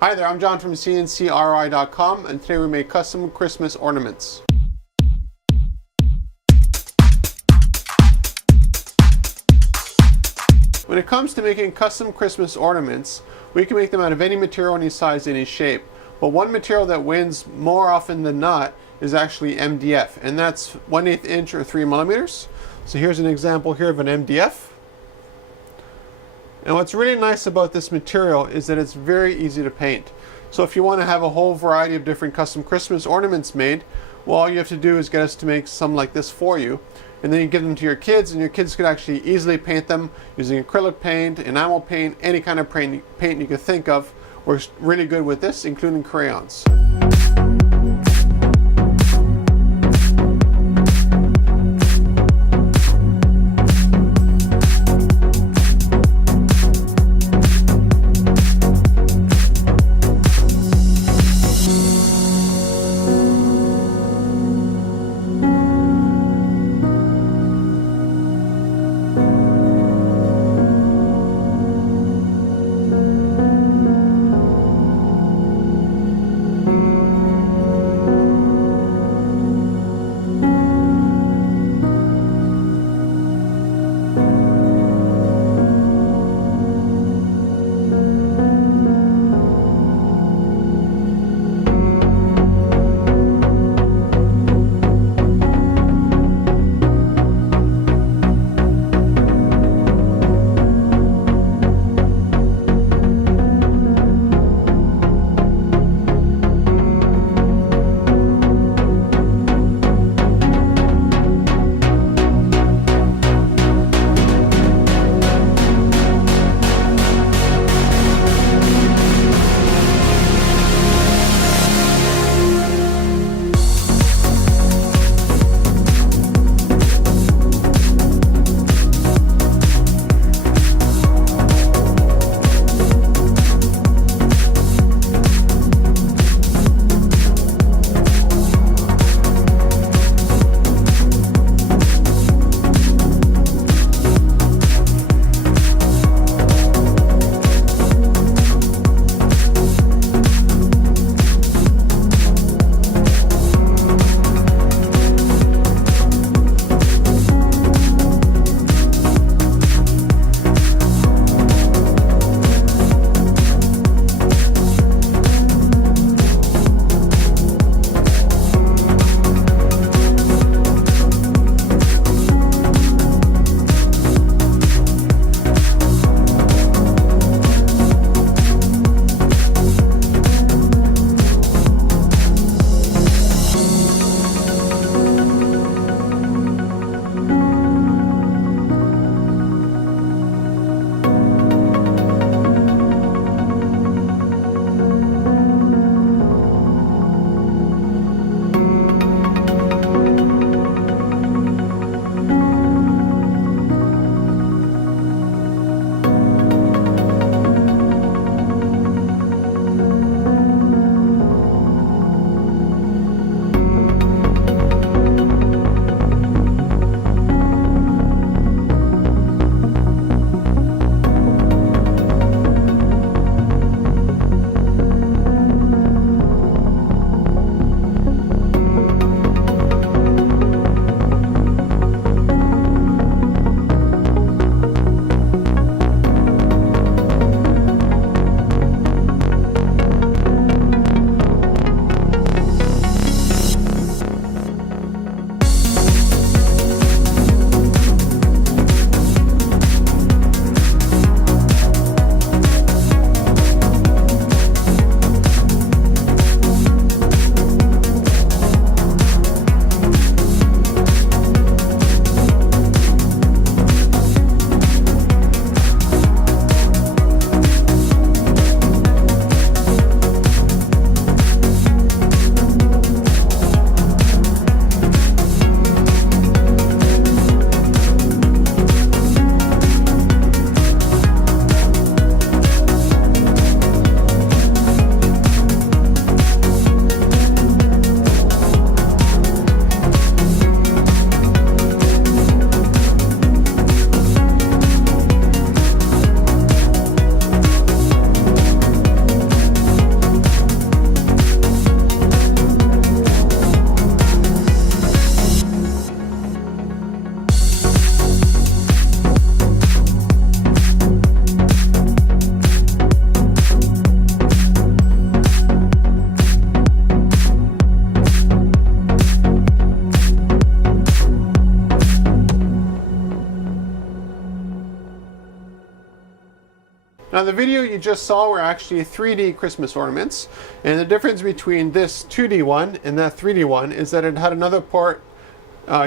Hi there, I'm John from CNCKing.com, and today we make custom Christmas ornaments. When it comes to making custom Christmas ornaments, we can make them out of any material, any size, any shape. But one material that wins more often than not is actually MDF, and that's 1/8 inch or 3 millimeters. So here's an example here of an MDF. And what's really nice about this material is that it's very easy to paint. So if you want to have a whole variety of different custom Christmas ornaments made, well, all you have to do is get us to make some like this for you. And then you give them to your kids, and your kids could actually easily paint them using acrylic paint, enamel paint, any kind of paint you could think of. Works really good with this, including crayons. the video you just saw were actually 3D Christmas ornaments, and the difference between this 2D one and that 3D one is that it had another part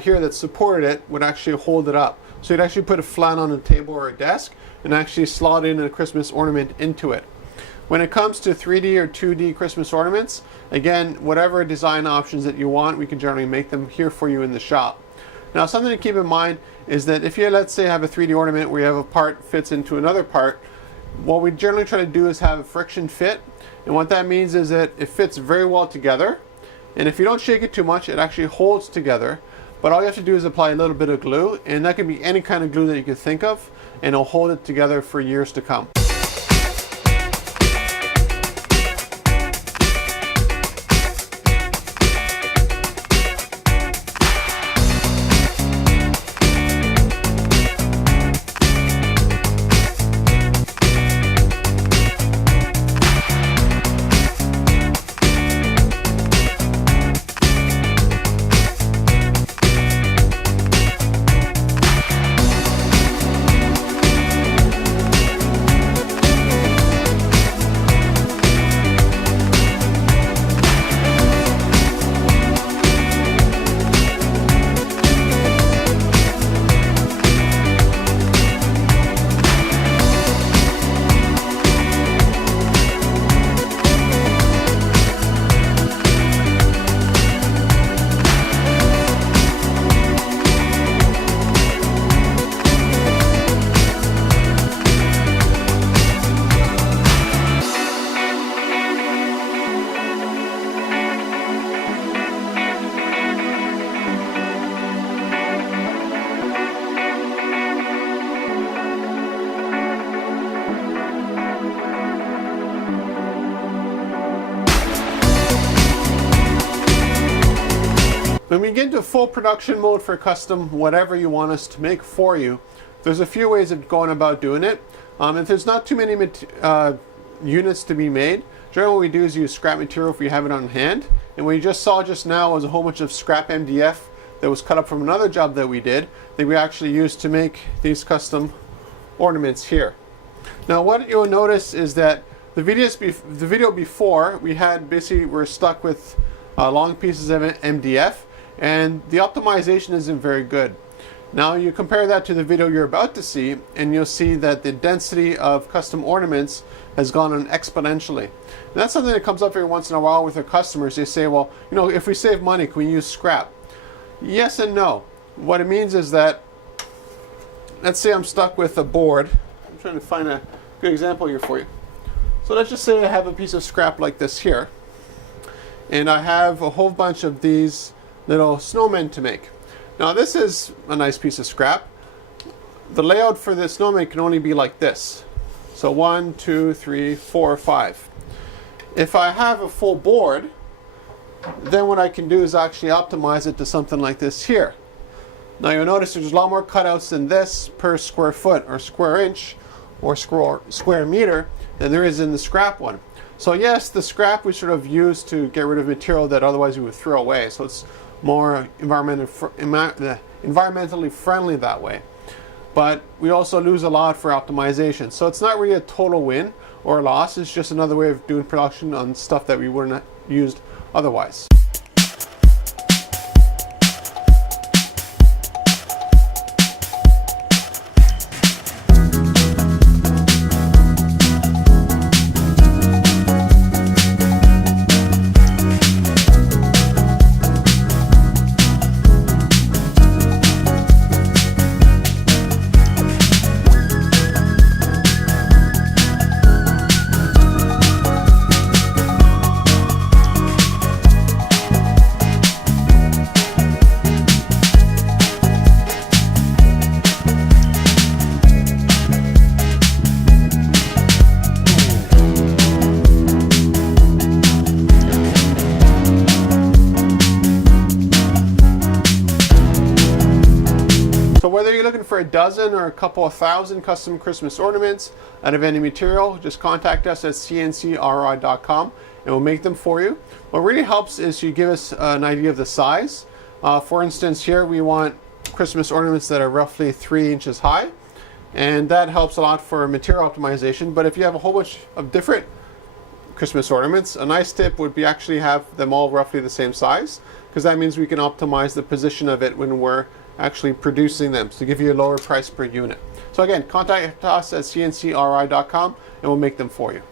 here that supported it, would actually hold it up. So you'd actually put it flat on a table or a desk and actually slot in a Christmas ornament into it. When it comes to 3D or 2D Christmas ornaments, again, whatever design options that you want, we can generally make them here for you in the shop. Now, something to keep in mind is that if you, let's say, have a 3D ornament where you have a part fits into another part, what we generally try to do is have a friction fit. And what that means is that it fits very well together. And if you don't shake it too much, it actually holds together. But all you have to do is apply a little bit of glue, and that can be any kind of glue that you can think of, and it'll hold it together for years to come. When we get into full production mode for custom, whatever you want us to make for you, there's a few ways of going about doing it. If there's not too many units to be made, generally what we do is use scrap material if we have it on hand. And what you just saw just now was a whole bunch of scrap MDF that was cut up from another job that we did, that we actually used to make these custom ornaments here. Now what you'll notice is that the video before, we're stuck with long pieces of MDF, and the optimization isn't very good. Now you compare that to the video you're about to see, and you'll see that the density of custom ornaments has gone on exponentially. And that's something that comes up every once in a while with our customers. They say, well, you know, if we save money, can we use scrap? Yes and no. What it means is that, let's say I'm stuck with a board. I'm trying to find a good example here for you. So let's just say I have a piece of scrap like this here, and I have a whole bunch of these little snowmen to make. Now this is a nice piece of scrap. The layout for the snowman can only be like this. So 1, 2, 3, 4, 5. If I have a full board, then what I can do is actually optimize it to something like this here. Now you'll notice there's a lot more cutouts than this per square foot or square inch or square meter than there is in the scrap one. So yes, the scrap we sort of use to get rid of material that otherwise we would throw away. So it's more environmentally friendly that way. But we also lose a lot for optimization. So it's not really a total win or loss. It's just another way of doing production on stuff that we wouldn't have used otherwise. So whether you're looking for a dozen or a couple of thousand custom Christmas ornaments out of any material, just contact us at CNCKing.com and we'll make them for you. What really helps is you give us an idea of the size. For instance, here we want Christmas ornaments that are roughly 3 inches high. and that helps a lot for material optimization. But if you have a whole bunch of different Christmas ornaments, a nice tip would be actually have them all roughly the same size, because that means we can optimize the position of it when we're actually producing them, to give you a lower price per unit. So again, contact us at CNCRI.com and we'll make them for you.